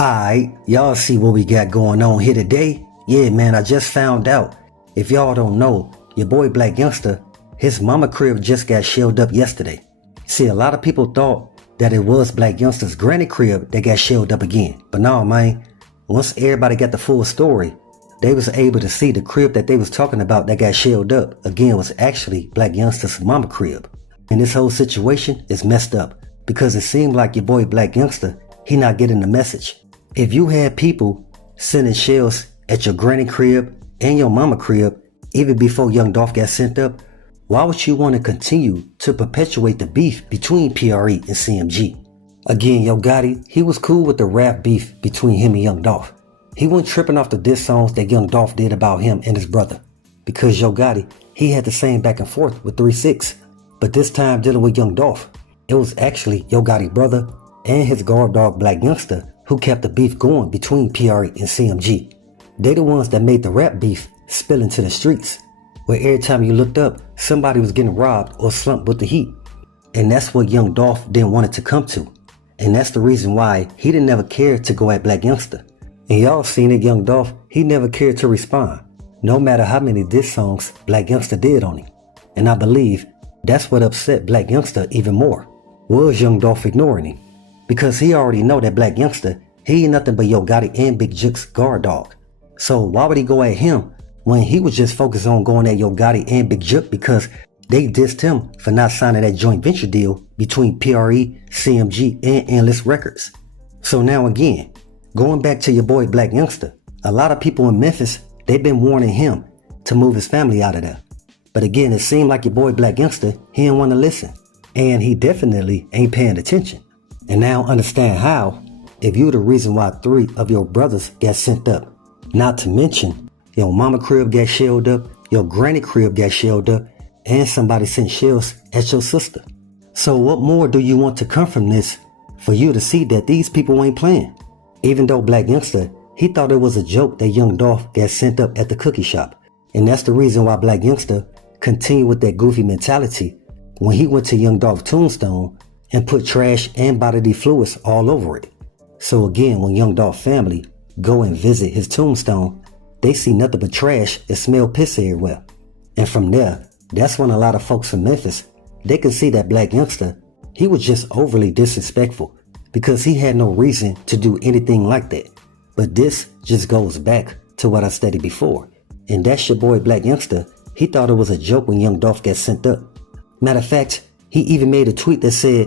Alright, y'all see what we got going on here today? Yeah, man, I just found out. If y'all don't know, your boy Blac Youngsta, his mama crib just got shelled up yesterday. See, a lot of people thought that it was Blac Youngsta's granny crib that got shelled up again. But no, man, once everybody got the full story, they was able to see the crib that they was talking about that got shelled up again was actually Blac Youngsta's mama crib. And this whole situation is messed up because it seemed like your boy Blac Youngsta, he not getting the message. If you had people sending shells at your granny crib and your mama crib, even before young Dolph got sent up, why would you want to continue to perpetuate the beef between PRE and CMG? Again, Yo Gotti, he was cool with the rap beef between him and young Dolph. He wasn't tripping off the diss songs that young Dolph did about him and his brother. Because Yo Gotti, he had the same back and forth with 3 6. But this time dealing with young Dolph, it was actually Yo Gotti's brother and his guard dog Blac Youngsta who kept the beef going between PRE and CMG. They the ones that made the rap beef spill into the streets, where every time you looked up, somebody was getting robbed or slumped with the heat. And that's what young Dolph didn't want it to come to. And that's the reason why he didn't ever care to go at Blac Youngsta. And y'all seen it, young Dolph, he never cared to respond, no matter how many diss songs Blac Youngsta did on him. And I believe that's what upset Blac Youngsta even more, was young Dolph ignoring him. Because he already know that Blac Youngsta, he ain't nothing but Yo Gotti and Big Juke's guard dog. So why would he go at him when he was just focused on going at Yo Gotti and Big Juke because they dissed him for not signing that joint venture deal between PRE, CMG, and Endless Records. So now again, going back to your boy Blac Youngsta, a lot of people in Memphis, they've been warning him to move his family out of there. But again, it seemed like your boy Blac Youngsta, he didn't want to listen. And he definitely ain't paying attention. And now understand how, if you the reason why 3 of your brothers got sent up. Not to mention, your mama crib got shelled up, your granny crib got shelled up, and somebody sent shells at your sister. So what more do you want to come from this for you to see that these people ain't playing? Even though Blac Youngsta, he thought it was a joke that young Dolph got sent up at the cookie shop. And that's the reason why Blac Youngsta continued with that goofy mentality when he went to young Dolph's tombstone and put trash and bodily fluids all over it. So again, when young Dolph family go and visit his tombstone, they see nothing but trash and smell piss everywhere. And from there, that's when a lot of folks in Memphis, they can see that Blac Youngsta, he was just overly disrespectful because he had no reason to do anything like that. But this just goes back to what I stated before. And that's your boy Blac Youngsta, he thought it was a joke when young Dolph got sent up. Matter of fact, he even made a tweet that said,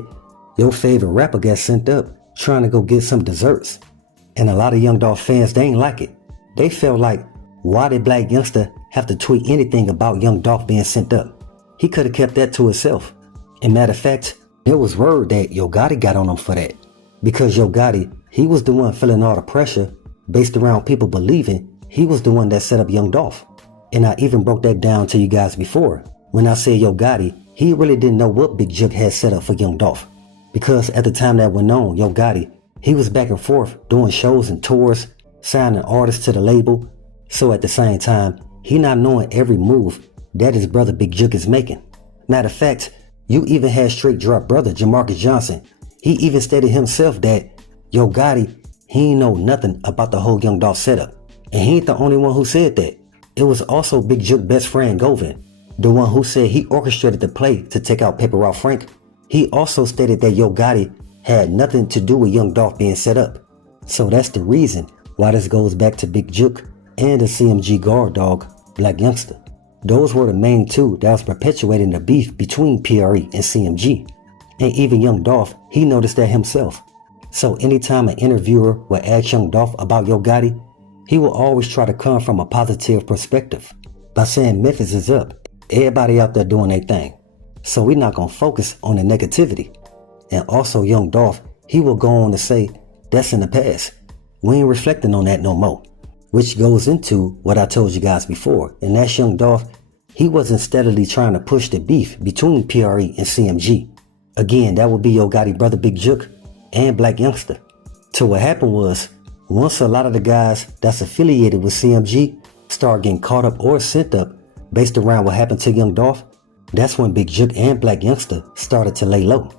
your favorite rapper got sent up trying to go get some desserts. And a lot of young Dolph fans, they ain't like it. They felt like, why did Blac Youngsta have to tweet anything about young Dolph being sent up? He could have kept that to himself. And matter of fact, there was word that Yo Gotti got on him for that. Because Yo Gotti, he was the one feeling all the pressure based around people believing he was the one that set up young Dolph. And I even broke that down to you guys before when I said Yo Gotti, he really didn't know what Big Juke had set up for young Dolph. Because at the time that went on, Yo Gotti, he was back and forth doing shows and tours, signing artists to the label. So at the same time, he not knowing every move that his brother Big Juke is making. Matter of fact, you even had straight drop brother Jamarcus Johnson. He even stated himself that Yo Gotti, he ain't know nothing about the whole young Dolph setup. And he ain't the only one who said that. It was also Big Juke's best friend Govin, the one who said he orchestrated the play to take out Paper Route Frank. He also stated that Yo Gotti had nothing to do with young Dolph being set up. So that's the reason why this goes back to Big Juke and the CMG guard dog, Blac Youngsta. Those were the main 2 that was perpetuating the beef between PRE and CMG. And even young Dolph, he noticed that himself. So anytime an interviewer would ask young Dolph about Yo Gotti, he will always try to come from a positive perspective by saying Memphis is up. Everybody out there doing their thing. So we're not going to focus on the negativity. And also young Dolph, he will go on to say, that's in the past. We ain't reflecting on that no more. Which goes into what I told you guys before. And that's young Dolph, he wasn't steadily trying to push the beef between PRE and CMG. Again, that would be Yo Gotti brother Big Juke and Blac Youngsta. So what happened was, once a lot of the guys that's affiliated with CMG start getting caught up or sent up based around what happened to young Dolph, that's when Big Juke and Blac Youngsta started to lay low.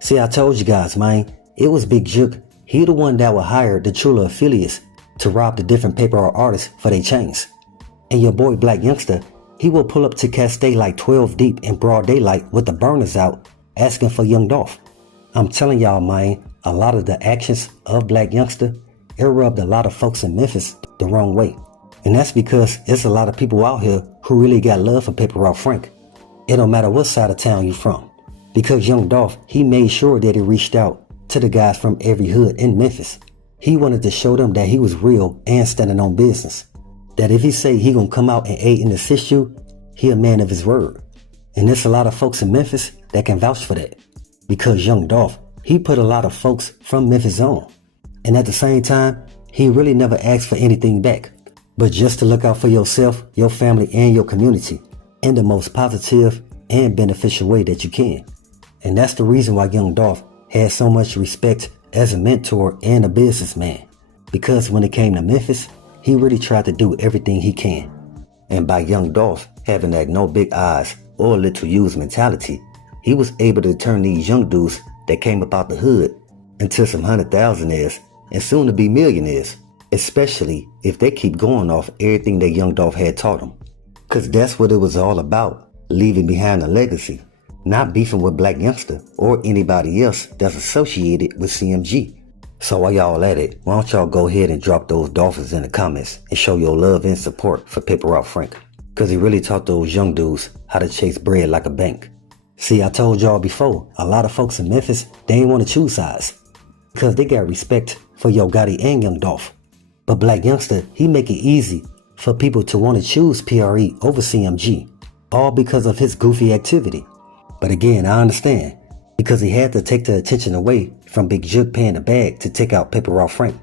See, I told you guys, man, it was Big Juke he the one that would hire the Trula affiliates to rob the different paper art artists for their chains. And your boy Blac Youngsta, he will pull up to Castay like 12 deep in broad daylight with the burners out, asking for young Dolph. I'm telling y'all, man, a lot of the actions of Blac Youngsta, it rubbed a lot of folks in Memphis the wrong way. And that's because it's a lot of people out here who really got love for Paper Route Frank. It don't matter what side of town you from. Because young Dolph, he made sure that he reached out to the guys from every hood in Memphis. He wanted to show them that he was real and standing on business. That if he say he gonna come out and aid and assist you, he a man of his word. And there's a lot of folks in Memphis that can vouch for that. Because young Dolph, he put a lot of folks from Memphis on. And at the same time, he really never asked for anything back, but just to look out for yourself, your family, and your community in the most positive and beneficial way that you can. And that's the reason why young Dolph had so much respect as a mentor and a businessman. Because when it came to Memphis, he really tried to do everything he can. And by young Dolph having that no big eyes or little U's mentality, he was able to turn these young dudes that came up out the hood into some 100,000-aires and soon to be millionaires, especially if they keep going off everything that young Dolph had taught them. Cause that's what it was all about, leaving behind a legacy, not beefing with Blac Youngsta or anybody else that's associated with CMG. So while y'all at it, why don't y'all go ahead and drop those dolphins in the comments and show your love and support for Paper Route Frank. Cause he really taught those young dudes how to chase bread like a bank. See, I told y'all before, a lot of folks in Memphis, they ain't want to choose sides. Because they got respect for Yo Gotti and young Dolph. But Blac Youngsta, he make it easy for people to want to choose PRE over CMG. All because of his goofy activity. But again, I understand. Because he had to take the attention away from Big Jug paying the bag to take out Paper Route Frank.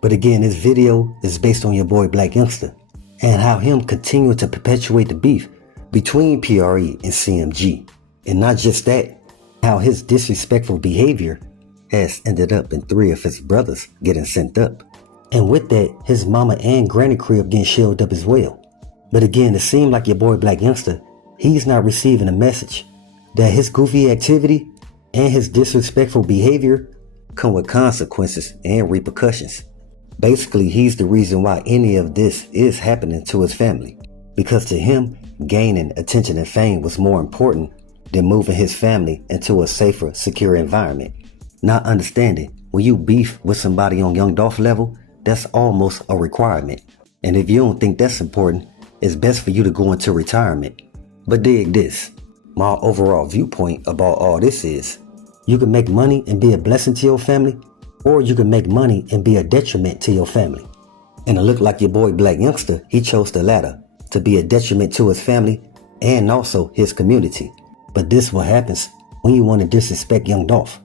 But again, this video is based on your boy Blac Youngsta. And how him continuing to perpetuate the beef between PRE and CMG. And not just that, how his disrespectful behavior has ended up in 3 of his brothers getting sent up. And with that, his mama and granny crib getting shelled up as well. But again, it seemed like your boy Blac Youngsta, he's not receiving a message that his goofy activity and his disrespectful behavior come with consequences and repercussions. Basically, he's the reason why any of this is happening to his family. Because to him, gaining attention and fame was more important than moving his family into a safer, secure environment. Not understanding, when you beef with somebody on young Dolph level, that's almost a requirement. And if you don't think that's important, it's best for you to go into retirement. But dig this, my overall viewpoint about all this is, you can make money and be a blessing to your family, or you can make money and be a detriment to your family. And it looked like your boy Blac Youngsta, he chose the latter, to be a detriment to his family and also his community. But this what happens when you want to disrespect young Dolph.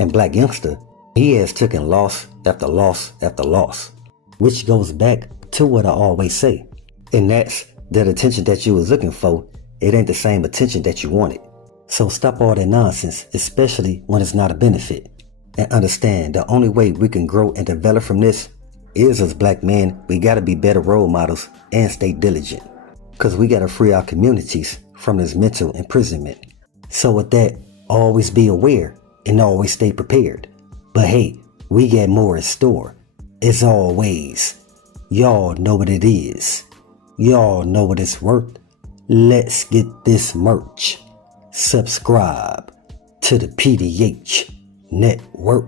And Blac Youngsta, he has taken loss after loss after loss. Which goes back to what I always say. And that's that attention that you was looking for, it ain't the same attention that you wanted. So stop all that nonsense, especially when it's not a benefit. And understand the only way we can grow and develop from this is as black men, we gotta be better role models and stay diligent. Cause we gotta free our communities from this mental imprisonment. So with that, always be aware and always stay prepared. But hey, we got more in store. As always, y'all know what it is. Y'all know what it's worth. Let's get this merch. Subscribe to the PDH Network.